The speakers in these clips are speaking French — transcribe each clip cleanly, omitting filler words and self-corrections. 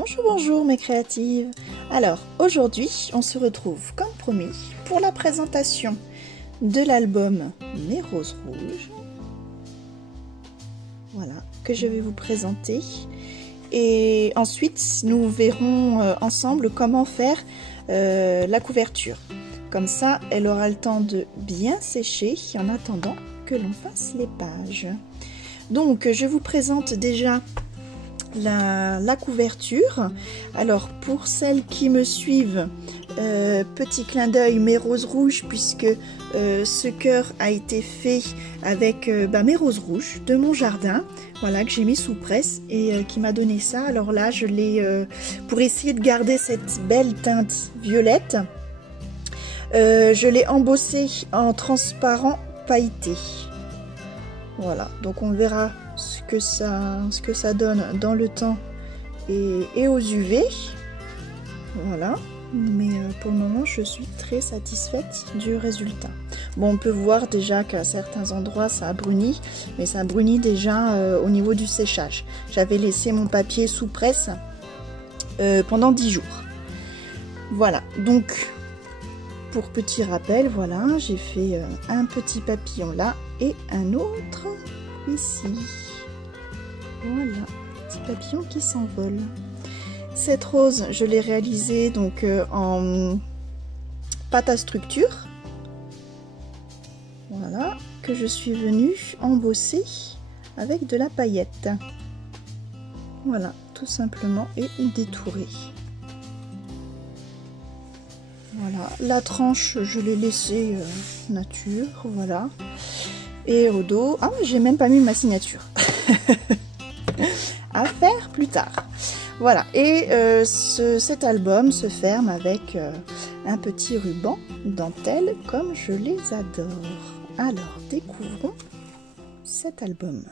Bonjour, bonjour mes créatives. Alors aujourd'hui on se retrouve comme promis pour la présentation de l'album Mes Roses Rouges. Voilà, que je vais vous présenter. Et ensuite nous verrons ensemble comment faire la couverture. Comme ça elle aura le temps de bien sécher en attendant que l'on fasse les pages. Donc je vous présente déjà la couverture. Alors pour celles qui me suivent, petit clin d'œil Mes Roses Rouges, puisque ce cœur a été fait avec mes roses rouges de mon jardin, voilà, que j'ai mis sous presse et qui m'a donné ça. Alors là je l'ai pour essayer de garder cette belle teinte violette, je l'ai embossé en transparent pailleté. Voilà, donc on verra ce que ça donne dans le temps et aux UV. Voilà, mais pour le moment je suis très satisfaite du résultat. Bon, on peut voir déjà qu'à certains endroits ça a bruni, mais ça a bruni déjà au niveau du séchage. J'avais laissé mon papier sous presse pendant 10 jours. Voilà, donc pour petit rappel, voilà, j'ai fait un petit papillon là et un autre ici. Voilà, petit papillon qui s'envole. Cette rose, je l'ai réalisée donc en pâte à structure. Voilà, que je suis venue embosser avec de la paillette. Voilà, tout simplement, et détourer. Voilà, la tranche, je l'ai laissée nature, voilà. Et au dos, ah, j'ai même pas mis ma signature. À faire plus tard. Voilà, et cet album se ferme avec un petit ruban dentelle comme je les adore. Alors, découvrons cet album.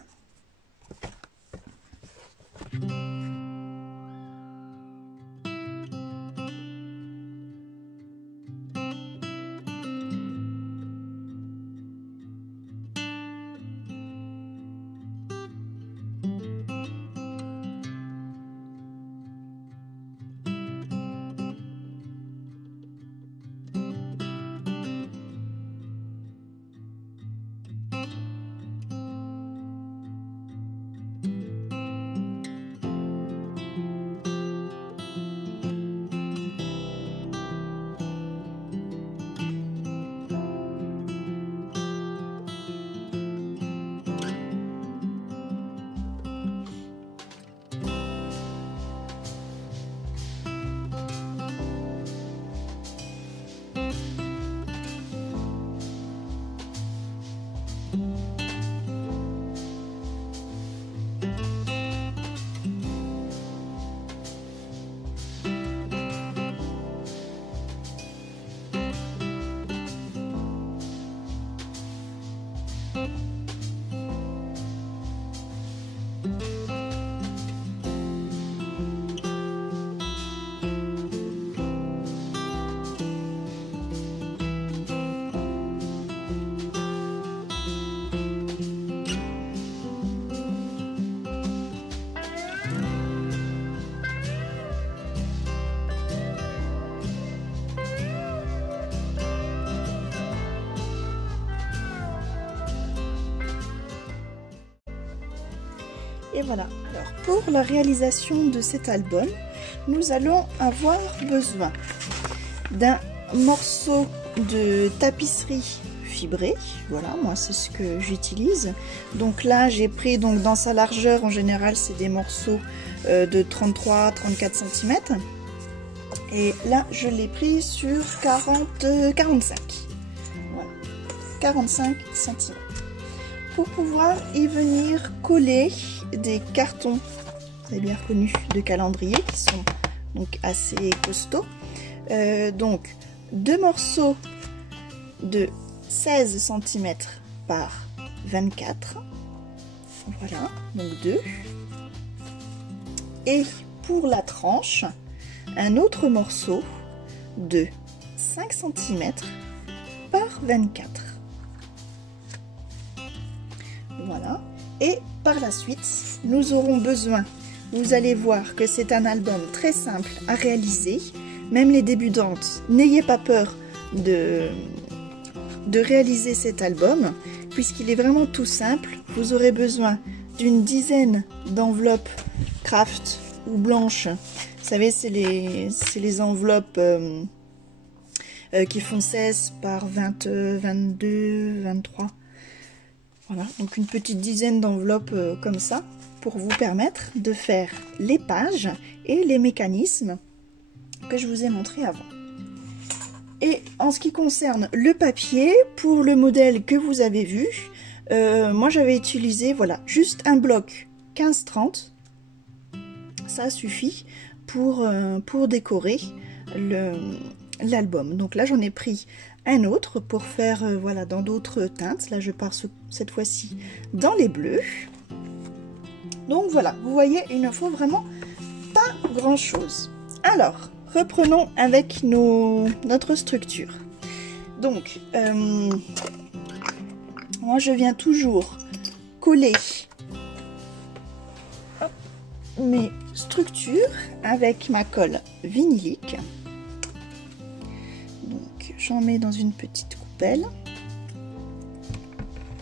Et voilà, alors pour la réalisation de cet album, nous allons avoir besoin d'un morceau de tapisserie fibrée. Voilà, moi c'est ce que j'utilise. Donc là j'ai pris, donc dans sa largeur, en général c'est des morceaux de 33-34 cm. Et là je l'ai pris sur 45. Voilà, 45 cm. Pour pouvoir y venir coller des cartons, vous avez bien reconnu, de calendrier, qui sont donc assez costauds. Donc 2 morceaux de 16 cm par 24, voilà, donc 2. Et pour la tranche, un autre morceau de 5 cm par 24. Voilà, et par la suite nous aurons besoin vous allez voir que c'est un album très simple à réaliser. Même les débutantes, n'ayez pas peur de réaliser cet album, puisqu'il est vraiment tout simple. Vous aurez besoin d'une dizaine d'enveloppes craft ou blanches. Vous savez, c'est les enveloppes qui font 16 par 20, 22, 23. Voilà, donc une petite dizaine d'enveloppes comme ça, pour vous permettre de faire les pages et les mécanismes que je vous ai montré avant. Et en ce qui concerne le papier, pour le modèle que vous avez vu, moi j'avais utilisé, voilà, juste un bloc 15-30. Ça suffit pour décorer l'album. Donc là j'en ai pris un autre pour faire, voilà, dans d'autres teintes. Là je pars cette fois-ci dans les bleus. Donc voilà, vous voyez, il ne faut vraiment pas grand chose. Alors, reprenons avec notre structure. Donc, moi je viens toujours coller mes structures avec ma colle vinylique. Donc, j'en mets dans une petite coupelle.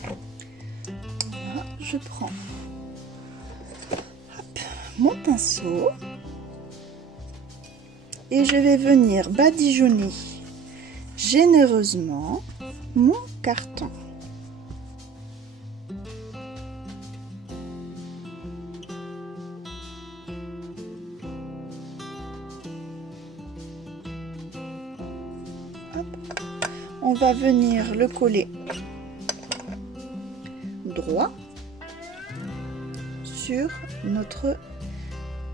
Voilà, je prends mon pinceau et je vais venir badigeonner généreusement mon carton. Hop. On va venir le coller droit sur notre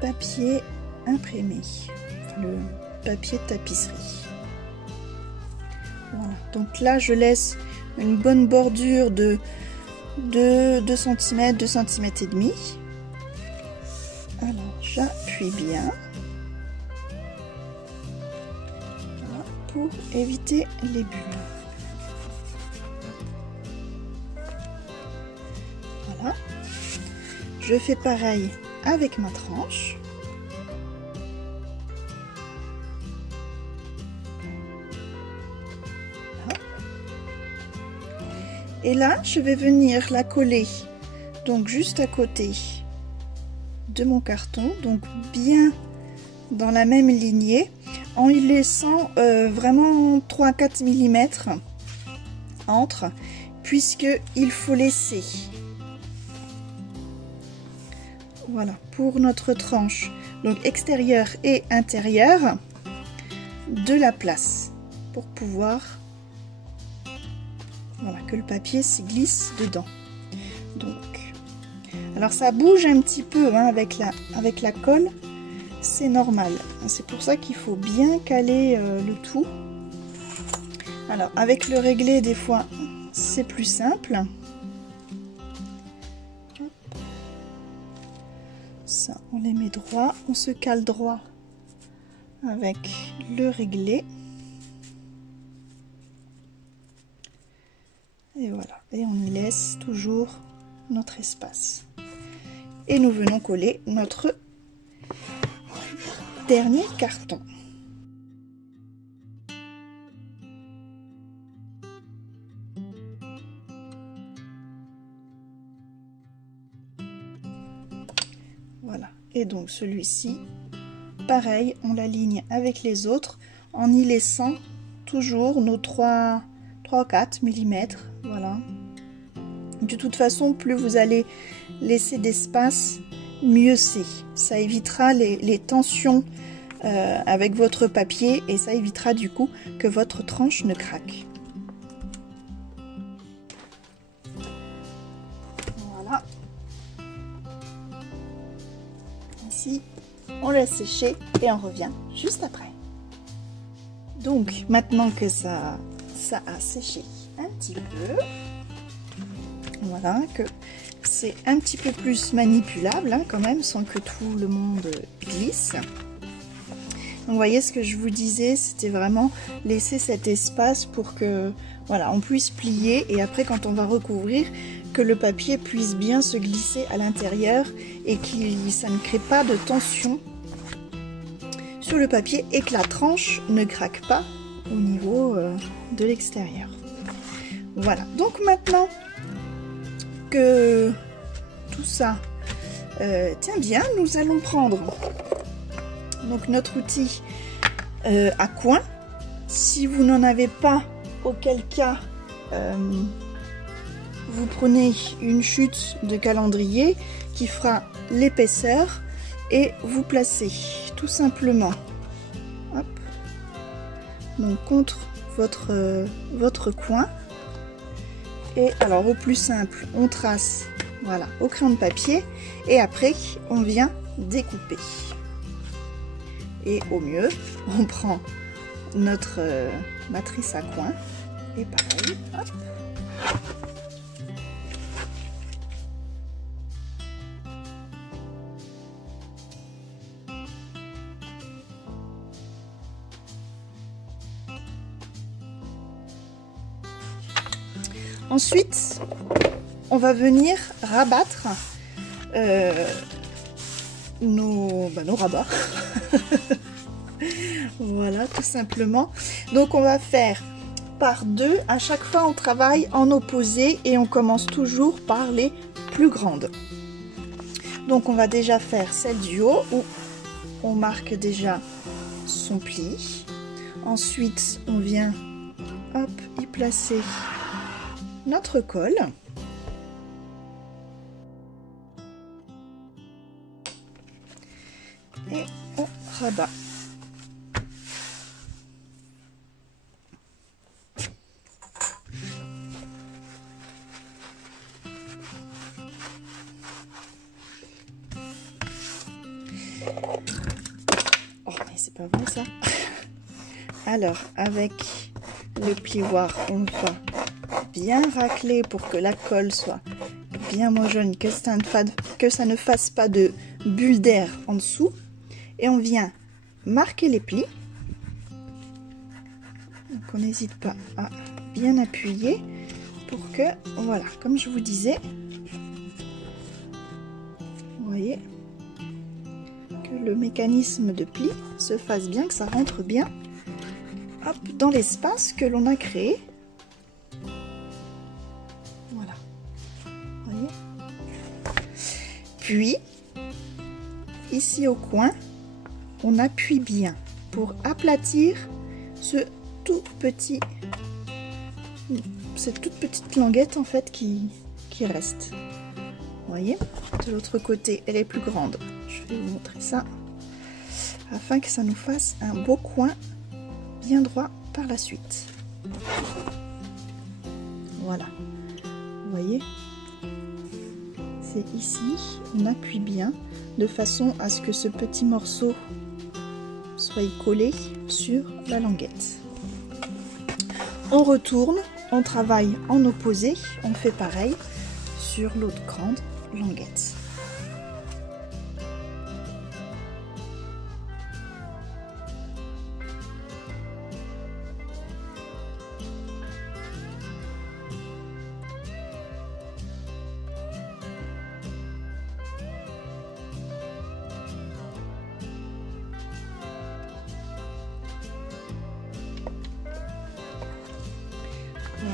papier imprimé, le papier de tapisserie. Voilà. Donc là je laisse une bonne bordure de 2 cm, 2 cm et demi. Alors j'appuie bien, voilà, pour éviter les bulles. Voilà. Je fais pareil avec ma tranche. Et là, je vais venir la coller donc juste à côté de mon carton, donc bien dans la même lignée, en y laissant vraiment 3-4 mm entre, puisqu'il faut laisser, voilà, pour notre tranche, donc extérieure et intérieure, de la place pour pouvoir, voilà, que le papier se glisse dedans. Donc, alors ça bouge un petit peu hein, avec la colle, c'est normal. C'est pour ça qu'il faut bien caler le tout. Alors avec le réglé, des fois, c'est plus simple. Hop. Ça, on les met droit, on se cale droit avec le réglé. Et voilà, et on y laisse toujours notre espace. Et nous venons coller notre dernier carton. Voilà, et donc celui-ci, pareil, on l'aligne avec les autres en y laissant toujours nos 3-4 mm. Voilà. De toute façon, plus vous allez laisser d'espace, mieux c'est. Ça évitera les tensions avec votre papier et ça évitera du coup que votre tranche ne craque. Voilà. Ici, on laisse sécher et on revient juste après. Donc, maintenant que ça a séché un petit peu, voilà, que c'est un petit peu plus manipulable hein, quand même, sans que tout le monde glisse. Donc vous voyez, ce que je vous disais, c'était vraiment laisser cet espace pour que, voilà, on puisse plier et après quand on va recouvrir, que le papier puisse bien se glisser à l'intérieur et que ça ne crée pas de tension sur le papier et que la tranche ne craque pas au niveau de l'extérieur. Voilà, donc maintenant que tout ça tient bien, nous allons prendre donc notre outil à coin. Si vous n'en avez pas, auquel cas vous prenez une chute de calendrier qui fera l'épaisseur et vous placez tout simplement, hop, donc contre votre coin. Et alors au plus simple, on trace, voilà, au crayon de papier et après on vient découper. Et au mieux, on prend notre matrice à coin et pareil, hop. Ensuite, on va venir rabattre nos rabats. Voilà, tout simplement. Donc, on va faire par deux. À chaque fois, on travaille en opposé et on commence toujours par les plus grandes. Donc, on va déjà faire celle du haut où on marque déjà son pli. Ensuite, on vient, hop, y placer notre colle. Et on rabat. Oh, mais c'est pas bon ça. Alors, avec le plioir, on va bien racler pour que la colle soit bien homogène, que ça ne fasse pas de bulles d'air en dessous. Et on vient marquer les plis. Donc on n'hésite pas à bien appuyer pour que, voilà, comme je vous disais, vous voyez, que le mécanisme de pli se fasse bien, que ça rentre bien, hop, dans l'espace que l'on a créé. Voilà, vous voyez. Puis, ici au coin, on appuie bien pour aplatir cette toute petite languette en fait qui reste. Vous voyez, de l'autre côté, elle est plus grande. Je vais vous montrer ça afin que ça nous fasse un beau coin bien droit par la suite. Voilà, vous voyez, c'est ici, on appuie bien de façon à ce que ce petit morceau soit collé sur la languette. On retourne, on travaille en opposé, on fait pareil sur l'autre grande languette.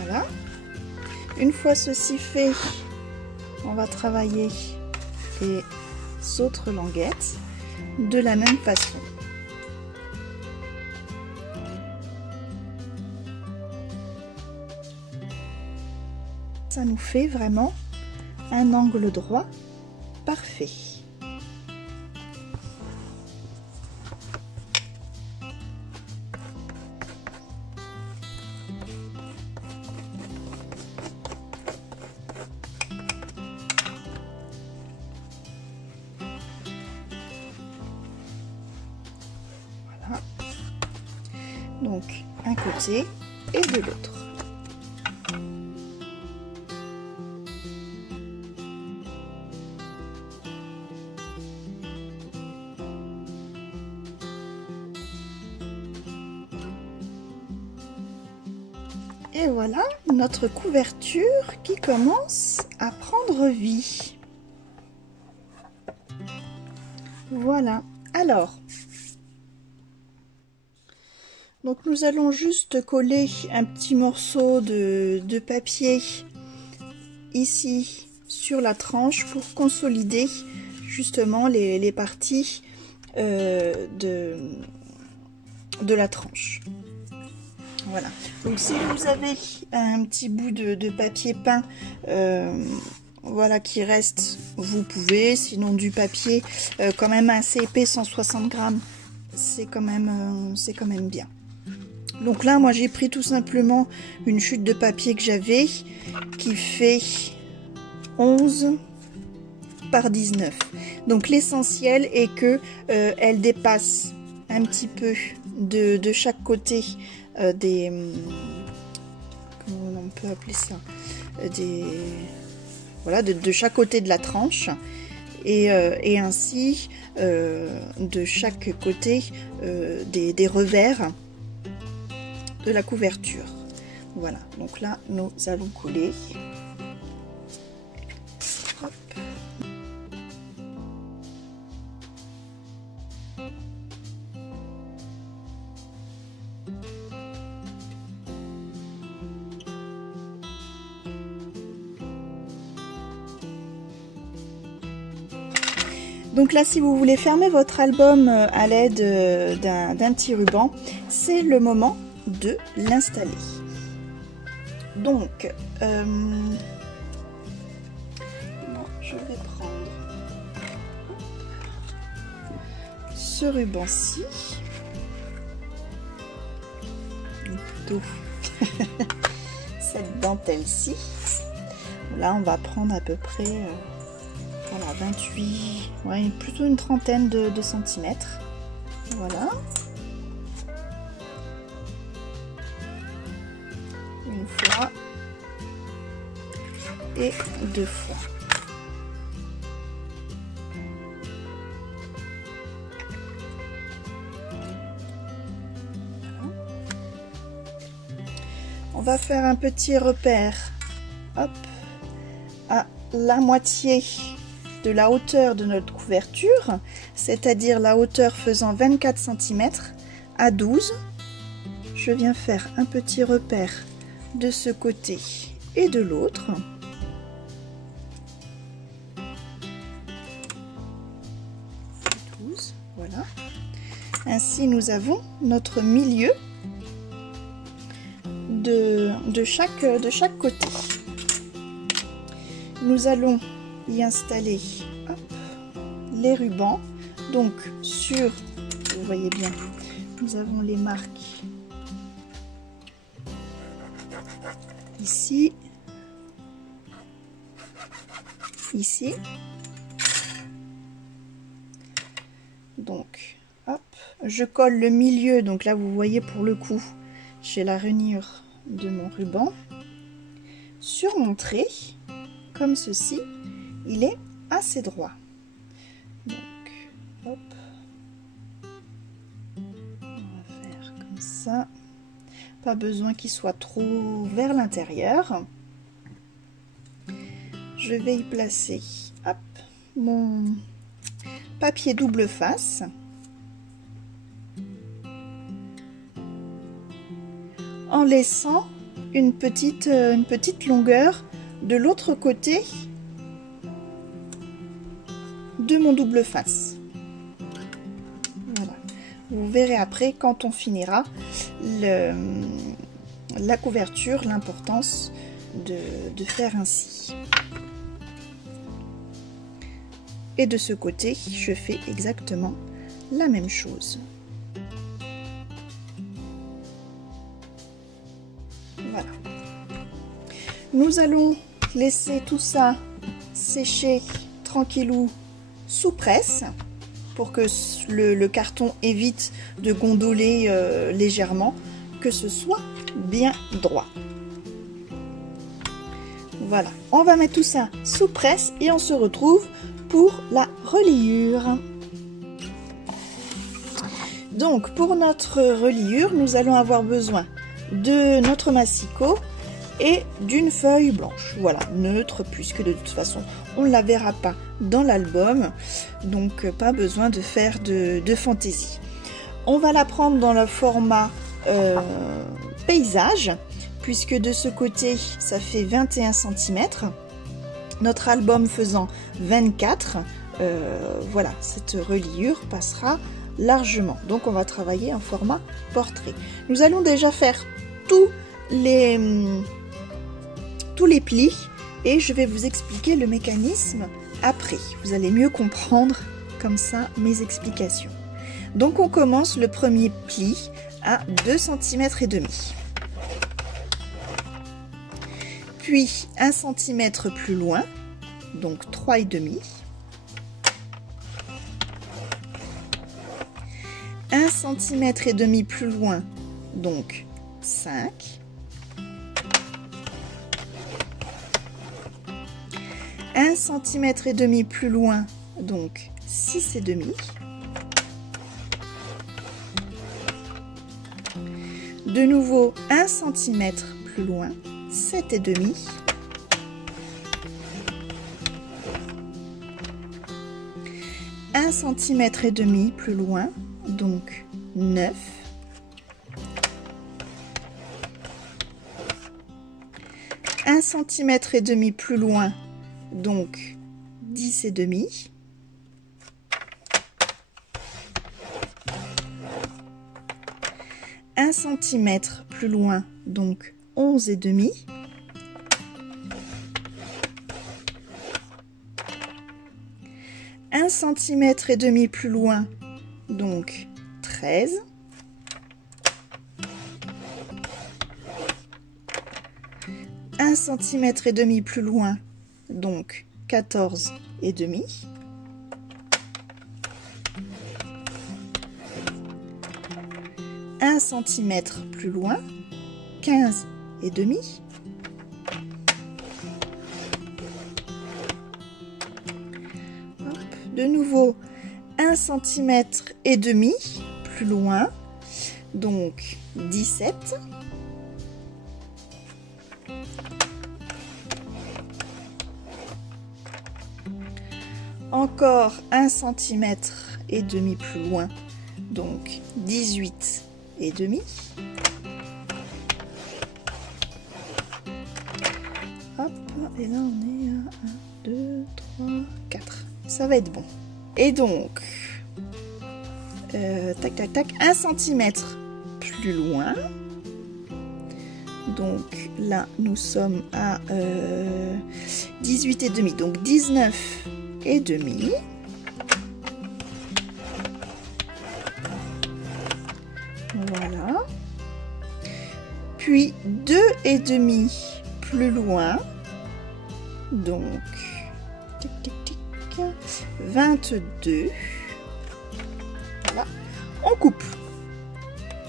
Voilà. Une fois ceci fait, on va travailler les autres languettes de la même façon. Ça nous fait vraiment un angle droit parfait. Voilà. Donc un côté et de l'autre. Et voilà notre couverture qui commence à prendre vie. Voilà. Alors, donc nous allons juste coller un petit morceau de papier ici sur la tranche pour consolider justement les parties de la tranche. Voilà. Donc si vous avez un petit bout de papier peint voilà, qui reste, vous pouvez, sinon du papier quand même assez épais, 160 grammes, c'est quand même bien. Donc là, moi j'ai pris tout simplement une chute de papier que j'avais qui fait 11 par 19. Donc l'essentiel est que elle dépasse un petit peu de chaque côté des... comment on peut appeler ça, des... Voilà, de chaque côté de la tranche et ainsi de chaque côté des revers de la couverture. Voilà, donc là nous allons coller. Hop. Donc là, si vous voulez fermer votre album à l'aide d'un petit ruban, c'est le moment de l'installer. Donc, je vais prendre ce ruban-ci, ou plutôt cette dentelle-ci. Là, on va prendre à peu près... voilà, 28, ouais, plutôt une trentaine de centimètres. Voilà. Une fois et deux fois. Voilà. On va faire un petit repère, hop, à la moitié de la hauteur de notre couverture, c'est-à-dire la hauteur faisant 24 cm à 12. Je viens faire un petit repère de ce côté et de l'autre. Voilà. Ainsi, nous avons notre milieu de chaque côté. Nous allons y installer, hop, les rubans. Donc sur, vous voyez bien, nous avons les marques ici, ici. Donc hop, je colle le milieu. Donc là vous voyez, pour le coup, j'ai la rainure de mon ruban sur mon trait comme ceci. Il est assez droit. Donc, hop. On va faire comme ça. Pas besoin qu'il soit trop vers l'intérieur. Je vais y placer, hop, mon papier double face. En laissant une petite longueur de l'autre côté de mon double face. Voilà. Vous verrez après, quand on finira la couverture, l'importance de faire ainsi. Et de ce côté, je fais exactement la même chose. Voilà. Nous allons laisser tout ça sécher tranquillou sous presse pour que le carton évite de gondoler légèrement, que ce soit bien droit. Voilà, on va mettre tout ça sous presse et on se retrouve pour la reliure. Donc pour notre reliure, nous allons avoir besoin de notre massicot et d'une feuille blanche. Voilà, neutre, puisque de toute façon, on ne la verra pas dans l'album, donc pas besoin de faire de fantaisie. On va la prendre dans le format paysage, puisque de ce côté, ça fait 21 cm. Notre album faisant 24, voilà, cette reliure passera largement. Donc on va travailler en format portrait. Nous allons déjà faire tous les plis et je vais vous expliquer le mécanisme après. Vous allez mieux comprendre comme ça mes explications. Donc on commence le premier pli à 2,5 cm. Puis 1 cm plus loin, donc 3,5. 1 cm et demi plus loin, donc 5. 1 cm et demi plus loin, donc 6,5. De nouveau 1 cm plus loin, 7,5. 1 cm et demi plus loin, donc 9. 1 cm et demi plus loin, donc 10,5. 1 cm plus loin, donc 11,5. 1 cm et demi plus loin, donc 13. 1 cm et demi plus loin, donc 14,5. 1 cm plus loin, 15,5. De nouveau 1 cm et demi plus loin, donc 17. Encore 1 cm et demi plus loin, donc 18,5. Hop, et là on est à 1, 2, 3, 4. Ça va être bon. Et donc, tac, tac, tac, 1 cm plus loin. Donc là, nous sommes à 18,5, donc 19,5. Voilà. Puis 2,5 plus loin. Donc, tic, tic, tic, 22. Voilà. On coupe.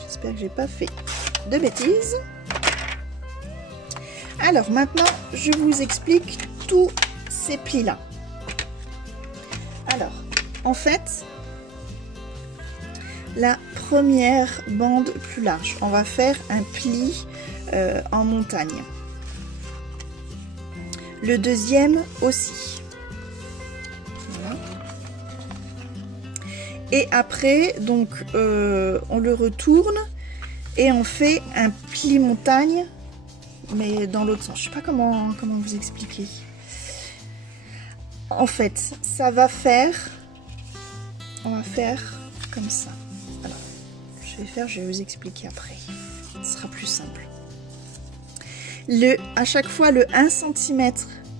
J'espère que j'ai pas fait de bêtises. Alors maintenant, je vous explique tous ces plis-là. Alors, en fait, la première bande plus large, on va faire un pli en montagne. Le deuxième aussi. Voilà. Et après, donc, on le retourne et on fait un pli montagne, mais dans l'autre sens. Je sais pas comment vous expliquer. En fait, ça va faire, on va faire comme ça. Alors, je vais vous expliquer après. Ce sera plus simple. À chaque fois, le 1 cm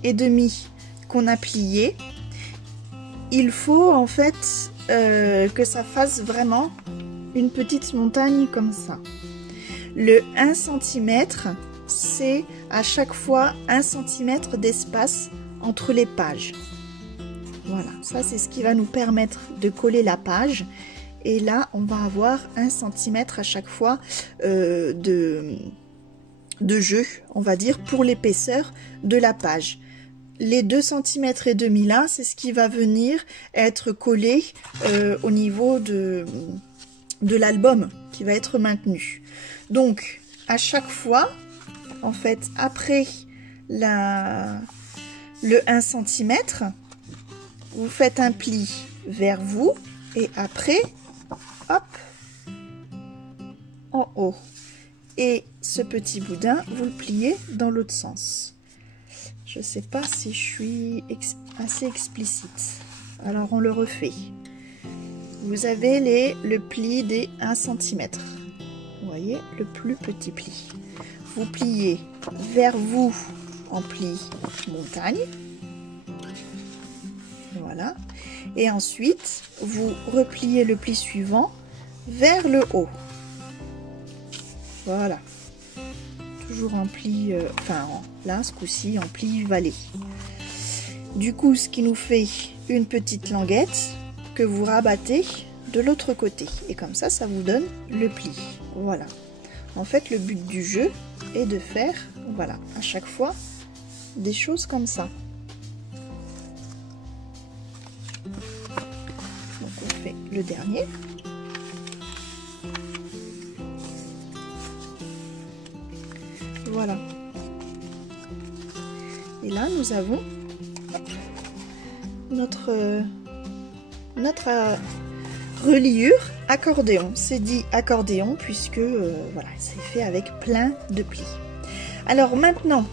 et demi qu'on a plié, il faut en fait que ça fasse vraiment une petite montagne comme ça. Le 1 cm, c'est à chaque fois 1 cm d'espace entre les pages. Voilà, ça c'est ce qui va nous permettre de coller la page. Et là, on va avoir 1 cm à chaque fois de jeu, on va dire, pour l'épaisseur de la page. Les 2 cm et demi là, c'est ce qui va venir être collé au niveau de l'album, qui va être maintenu. Donc, à chaque fois, en fait, après le 1 cm, vous faites un pli vers vous et après, hop, en haut. Et ce petit boudin, vous le pliez dans l'autre sens. Je ne sais pas si je suis assez explicite. Alors, on le refait. Vous avez le pli des 1 cm. Vous voyez, le plus petit pli. Vous pliez vers vous en pli montagne. Voilà. Et ensuite, vous repliez le pli suivant vers le haut. Voilà. Toujours en pli, là, ce coup-ci, en pli vallée. Du coup, ce qui nous fait une petite languette que vous rabattez de l'autre côté. Et comme ça, ça vous donne le pli. Voilà. En fait, le but du jeu est de faire, voilà, à chaque fois, des choses comme ça. Donc, on fait le dernier. Voilà. Et là, nous avons notre reliure accordéon. C'est dit accordéon puisque voilà, c'est fait avec plein de plis. Alors maintenant,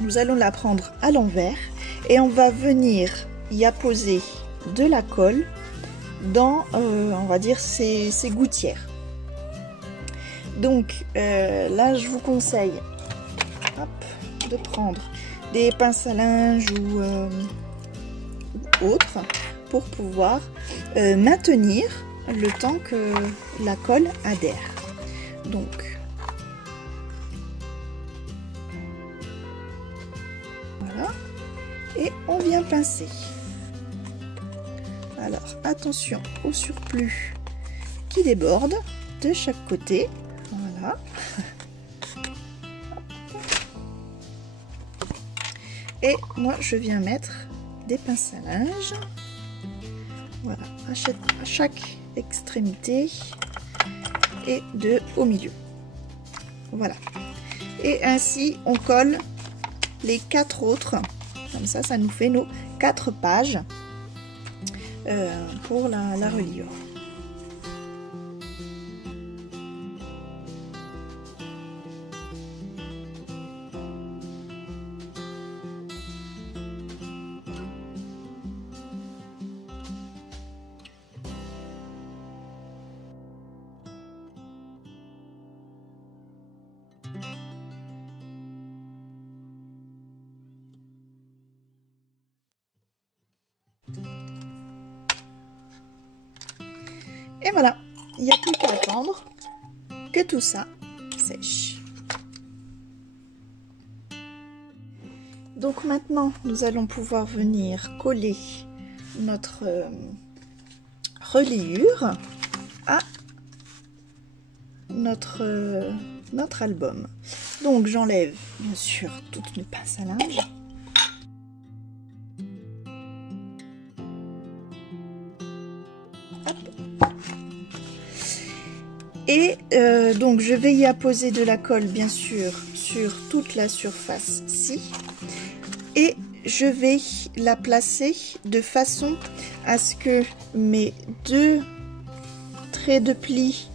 nous allons la prendre à l'envers et on va venir y apposer de la colle dans, on va dire, ces gouttières. Donc là, je vous conseille de prendre des pinces à linge ou autres pour pouvoir maintenir le temps que la colle adhère. Donc voilà, et on vient pincer. Alors attention au surplus qui déborde de chaque côté. Voilà. Et moi je viens mettre des pinces à linge, voilà, à chaque extrémité et au milieu. Voilà. Et ainsi on colle les 4 autres, comme ça, ça nous fait nos 4 pages pour la reliure. Et voilà, il n'y a plus qu'à attendre que tout ça sèche. Donc maintenant, nous allons pouvoir venir coller notre reliure à notre album. Donc j'enlève bien sûr toutes mes pinces à linge. Et donc je vais y apposer de la colle bien sûr sur toute la surface-ci et je vais la placer de façon à ce que mes 2 traits de pli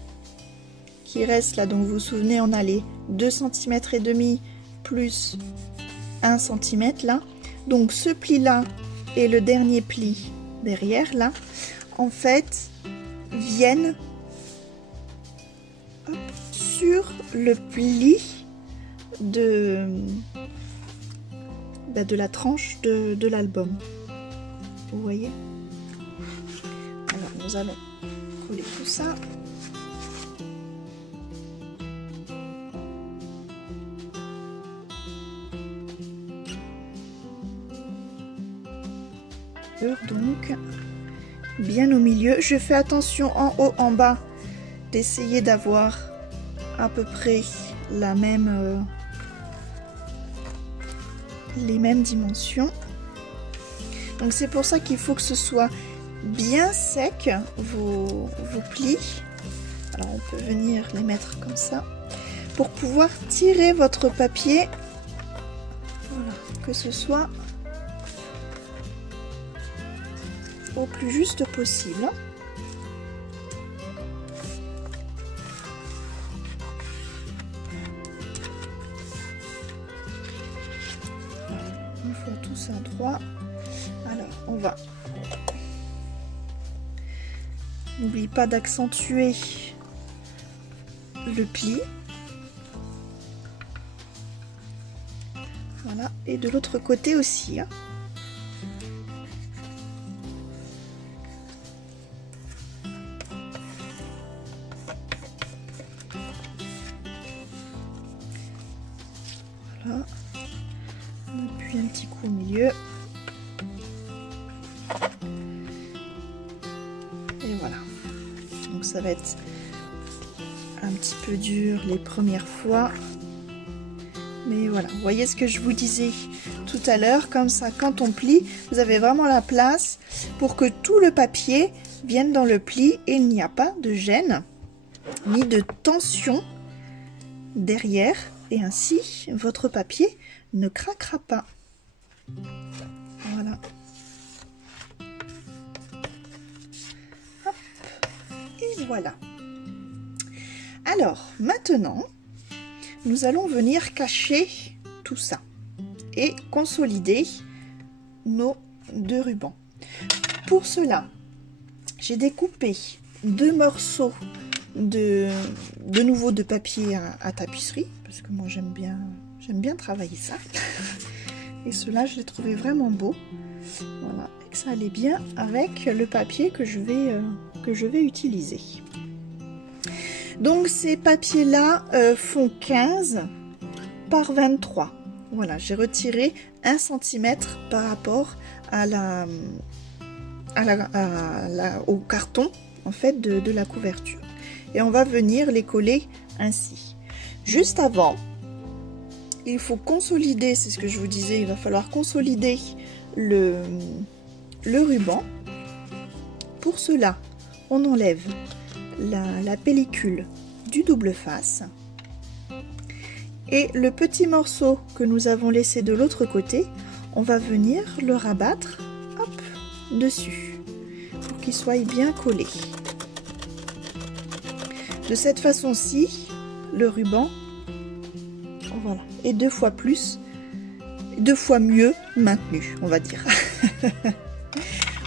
qui restent là, donc vous vous souvenez, on a les 2 cm et demi plus 1 cm là, donc ce pli là et le dernier pli derrière là, en fait viennent sur le pli de la tranche de l'album. Vous voyez? Alors nous allons coller tout ça. Donc bien au milieu. Je fais attention en haut, en bas, d'essayer d'avoir à peu près la même les mêmes dimensions. Donc c'est pour ça qu'il faut que ce soit bien sec vos plis. Alors on peut venir les mettre comme ça pour pouvoir tirer votre papier, voilà, que ce soit au plus juste possible. Une fois tout ça droit, alors on va, n'oublie pas d'accentuer le pli, voilà, et de l'autre côté aussi, hein. Voilà, on appuie un petit coup au milieu. Et voilà, donc ça va être un petit peu dur les premières fois. Mais voilà, vous voyez ce que je vous disais tout à l'heure, comme ça quand on plie, vous avez vraiment la place pour que tout le papier vienne dans le pli et il n'y a pas de gêne ni de tension derrière et ainsi votre papier ne craquera pas. Voilà. Hop. Et voilà. Alors maintenant, nous allons venir cacher tout ça et consolider nos deux rubans. Pour cela, j'ai découpé deux morceaux de nouveau de papier à tapisserie, parce que moi j'aime bien travailler ça. Et cela, je l'ai trouvé vraiment beau. Voilà, et que ça allait bien avec le papier que je vais utiliser. Donc ces papiers-là font 15 par 23. Voilà, j'ai retiré 1 cm par rapport au carton en fait de la couverture. Et on va venir les coller ainsi. Juste avant, il faut consolider, c'est ce que je vous disais, il va falloir consolider le ruban. Pour cela, on enlève la pellicule du double face et le petit morceau que nous avons laissé de l'autre côté, on va venir le rabattre, hop, dessus pour qu'il soit bien collé. De cette façon-ci, le ruban, voilà, est 2 fois mieux maintenu, on va dire.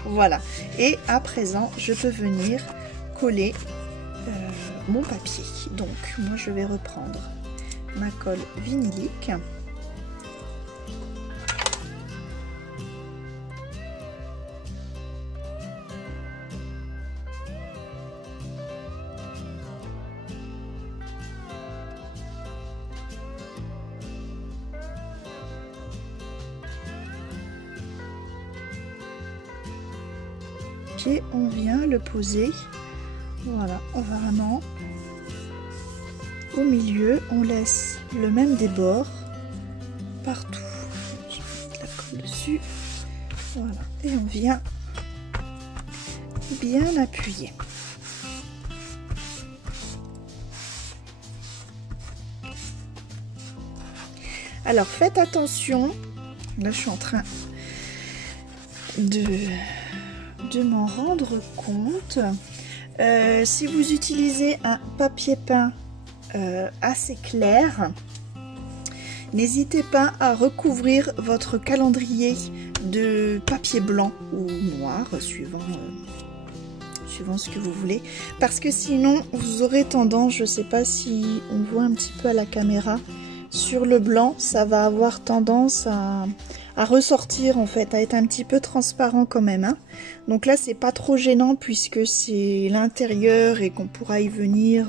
Voilà, et à présent je peux venir coller mon papier. Donc moi je vais reprendre ma colle vinylique. Et on vient le poser, voilà, vraiment au milieu, on laisse le même des bords partout. Je vais mettre la colle dessus, voilà, et on vient bien appuyer. Alors faites attention, là je suis en train de m'en rendre compte. Si vous utilisez un papier peint assez clair, n'hésitez pas à recouvrir votre calendrier de papier blanc ou noir, suivant ce que vous voulez, parce que sinon vous aurez tendance, je sais pas si on voit un petit peu à la caméra, sur le blanc ça va avoir tendance à ressortir en fait, à être un petit peu transparent quand même, hein. Donc là c'est pas trop gênant puisque c'est l'intérieur et qu'on pourra y venir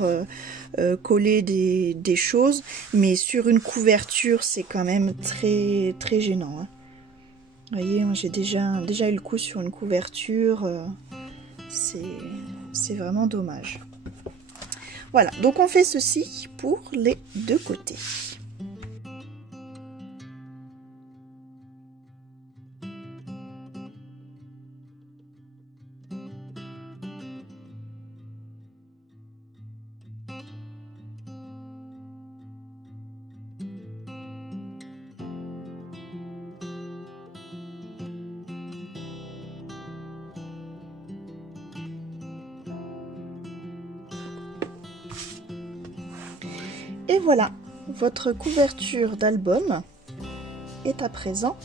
coller des choses, mais sur une couverture c'est quand même très très gênant, hein. Vous voyez, j'ai déjà eu le coup sur une couverture, c'est vraiment dommage. Voilà, donc on fait ceci pour les deux côtés. Et voilà, votre couverture d'album est à présent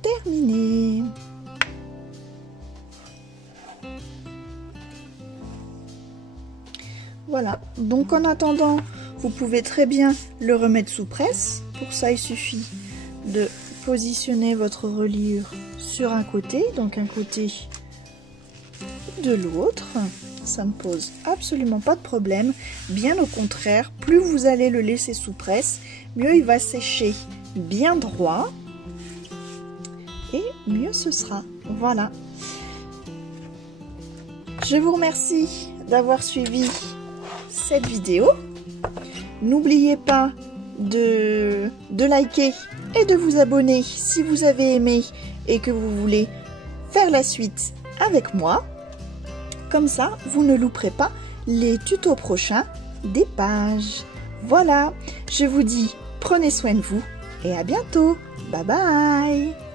terminée. Voilà, donc en attendant, vous pouvez très bien le remettre sous presse. Pour ça, il suffit de positionner votre reliure sur un côté, donc un côté de l'autre. Ça ne pose absolument pas de problème. Bien au contraire, plus vous allez le laisser sous presse, mieux il va sécher bien droit et mieux ce sera. Voilà. Je vous remercie d'avoir suivi cette vidéo. N'oubliez pas de liker et de vous abonner si vous avez aimé et que vous voulez faire la suite avec moi. Comme ça, vous ne louperez pas les tutos prochains des pages. Voilà, je vous dis prenez soin de vous et à bientôt. Bye bye.